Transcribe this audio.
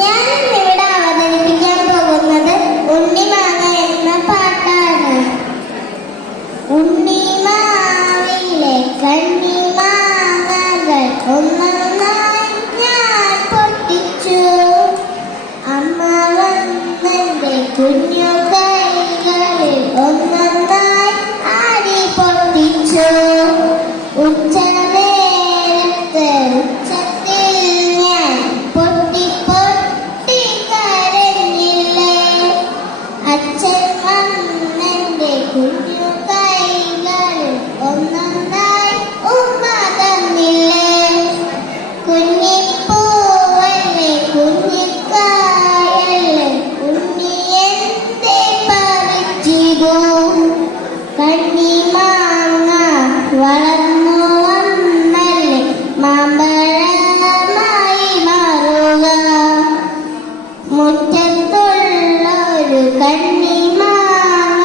ഞാൻ ഇവിടെ അവതരിപ്പിക്കാൻ പോകുന്നത് ഉണ്ണിമാങ്ങ എന്ന പാട്ടാണ്. ഉണ്ണിമാവിലെ കണ്ണിമാങ്ങകൾ ഒന്നൊന്നായി ഞാൻ പൊട്ടിച്ചു. അമ്മ വന്നെന്റെ കുഞ്ഞു കൈകളിൽ ഒന്നൊന്നായി ആടി പൊട്ടിച്ചു. ഉച്ചനേരത്ത് ഉച്ചത്തിൽ ഞാൻ പൊട്ടി പൊട്ടി കരഞ്ഞില്ലേ. അച്ഛൻ വന്നെന്റെ കുഞ്ഞു കൈകളിൽ ഒന്നൊന്നായി ഉമ്മ തന്നില്ലേ. കുഞ്ഞിപ്പൂവല്ലേ കുഞ്ഞിക്കായല്ലേ ഉണ്ണി എന്തേ പറിച്ചിടൂ. കണ്ണിമാങ്ങ വളർന്നു വന്നല്ലേ മാമ്പഴമായി മാറുക. മുറ്റത്തുള്ളൊരു കണ്ണിമാങ്ങ